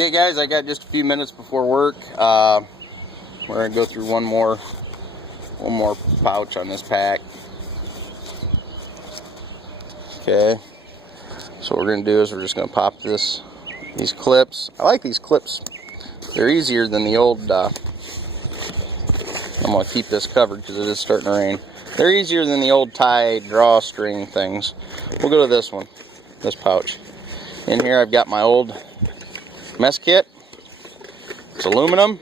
Okay guys, I got just a few minutes before work. We're gonna go through one more pouch on this pack. Okay, so what we're gonna do is we're just gonna pop these clips. I like these clips. They're easier than the old. I'm gonna keep this covered because it is starting to rain. They're easier than the old tie drawstring things. We'll go to this one, this pouch. In here I've got my old mess kit. It's aluminum.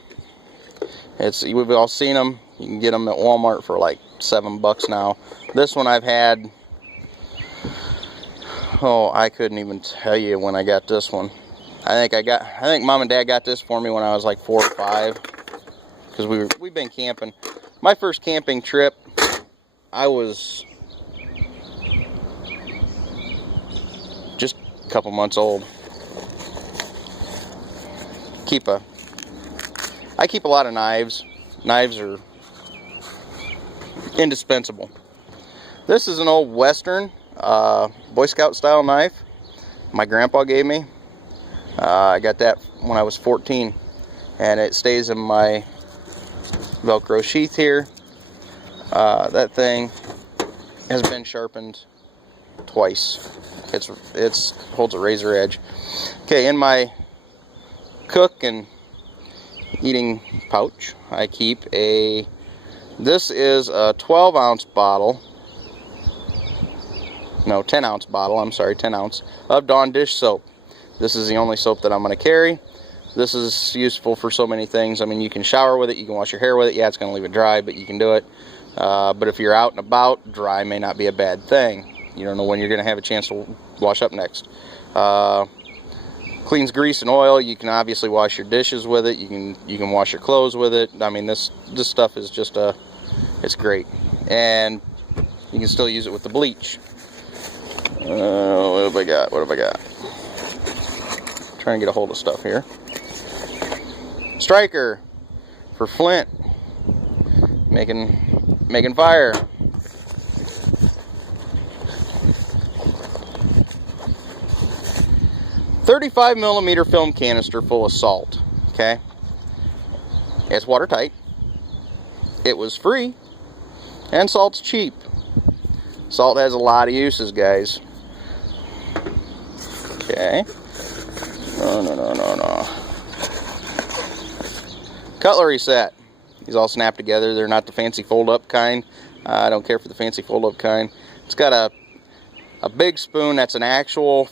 We've all seen them. You can get them at Walmart for like $7 now. This one I've had, oh, I couldn't even tell you when I got this one. I think Mom and Dad got this for me when I was like 4 or 5, because we've been camping. My first camping trip, I was just a couple months old. I keep a lot of knives. Knives are indispensable. This is an old Western Boy Scout style knife my grandpa gave me. I got that when I was 14, and it stays in my Velcro sheath here. That thing has been sharpened twice. It's holds a razor edge. Okay, in my cook and eating pouch, I keep this is a 12-ounce bottle, no, 10-ounce bottle, I'm sorry, 10 ounce of Dawn dish soap. This is the only soap that I'm going to carry. This is useful for so many things. I mean, you can shower with it, you can wash your hair with it. Yeah, it's going to leave it dry, but you can do it. But if you're out and about, dry may not be a bad thing. You don't know when you're going to have a chance to wash up next. Cleans grease and oil. You can obviously wash your dishes with it. You can wash your clothes with it. I mean, this stuff is just it's great, and you can still use it with the bleach. What have I got? What have I got? Trying to get a hold of stuff here. Striker for flint, making fire. .35mm film canister full of salt. Okay, it's watertight. It was free, and salt's cheap. Salt has a lot of uses, guys. Okay. No. Cutlery set. These all snap together. They're not the fancy fold-up kind. I don't care for the fancy fold-up kind. It's got a big spoon that's an actual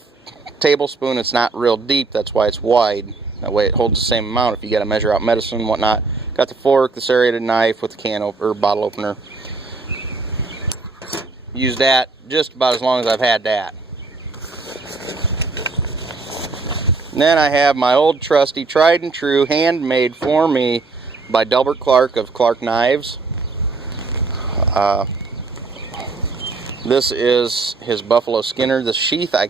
tablespoon. It's not real deep. That's why it's wide. That way it holds the same amount if you got to measure out medicine and whatnot. Got the fork, the serrated knife with the can or bottle opener. Used that just about as long as I've had that. And then I have my old trusty, tried and true, handmade for me by Delbert Clark of Clark Knives. This is his Buffalo Skinner. The sheath I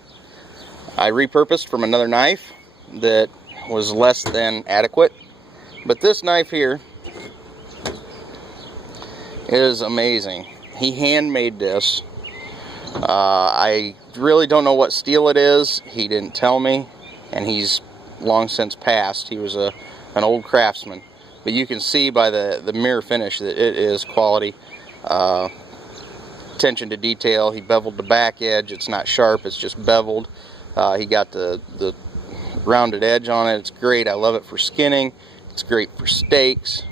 repurposed from another knife that was less than adequate. But this knife here is amazing. He handmade this. I really don't know what steel it is. He didn't tell me, and he's long since passed. He was an old craftsman. But you can see by the mirror finish that it is quality. Attention to detail. He beveled the back edge. It's not sharp, it's just beveled. He got the rounded edge on it. It's great. I love it for skinning. It's great for steaks.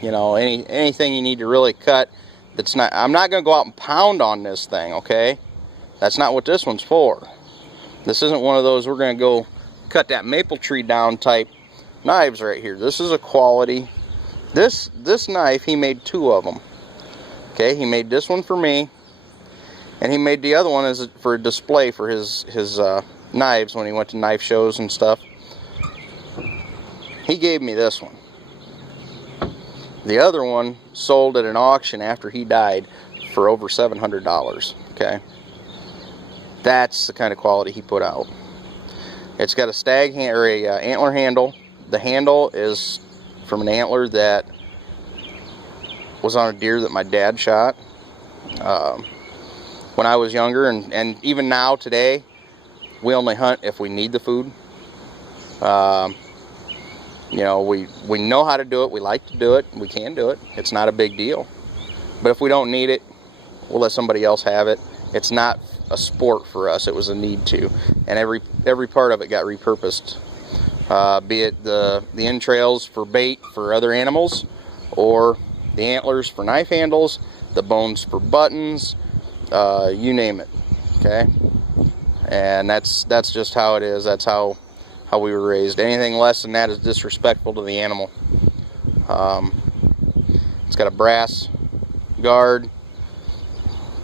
You know, anything you need to really cut. That's not. I'm not going to go out and pound on this thing, okay? That's not what this one's for. This isn't one of those we're going to go cut that maple tree down type knives right here. This is a quality. This knife, he made 2 of them. Okay, he made this one for me, and he made the other one as for a display for his knives when he went to knife shows and stuff. He gave me this one. The other one sold at an auction after he died for over $700. Okay, that's the kind of quality he put out. It's got a stag hand, or a antler handle. The handle is from an antler that was on a deer that my dad shot when I was younger, and even now today we only hunt if we need the food. You know, we know how to do it. We like to do it. We can do it. It's not a big deal. But if we don't need it, we'll let somebody else have it. It's not a sport for us. It was a need to, and every part of it got repurposed. Be it the entrails for bait for other animals, or the antlers for knife handles, the bones for buttons, you name it. Okay, and that's just how it is. That's how we were raised. Anything less than that is disrespectful to the animal. It's got a brass guard,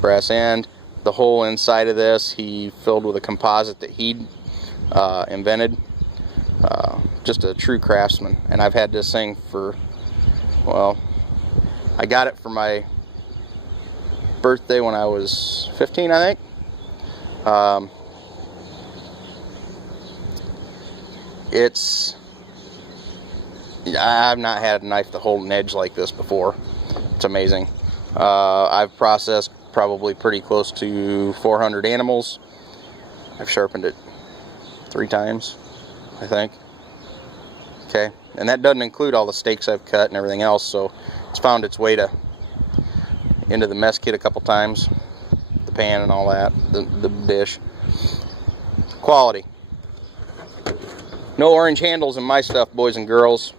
brass end. The whole inside of this he filled with a composite that he invented. Just a true craftsman. And I've had this thing for, well, I got it for my birthday when I was 15, I think. I've not had a knife to hold an edge like this before. It's amazing. I've processed probably pretty close to 400 animals. I've sharpened it 3 times, I think. Okay, and that doesn't include all the steaks I've cut and everything else, so it's found its way into the mess kit a couple times, the pan and all that, the dish. Quality. No orange handles in my stuff, boys and girls.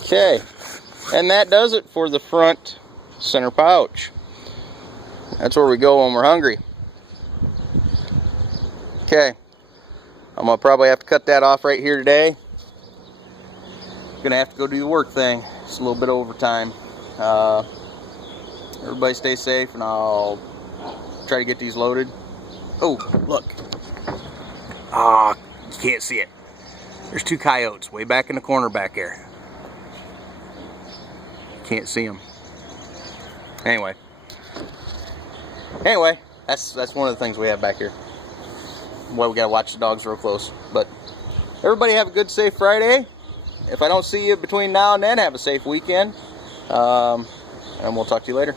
Okay, and that does it for the front center pouch. That's where we go when we're hungry. Okay, I'm gonna probably have to cut that off right here today. Gonna have to go do the work thing. It's a little bit of overtime. Everybody stay safe, and I'll try to get these loaded. Oh, look. Ah, you can't see it. There's 2 coyotes way back in the corner back there. Can't see them. Anyway, that's one of the things we have back here. Well, we gotta watch the dogs real close. But everybody have a good, safe Friday. If I don't see you between now and then, have a safe weekend. And we'll talk to you later.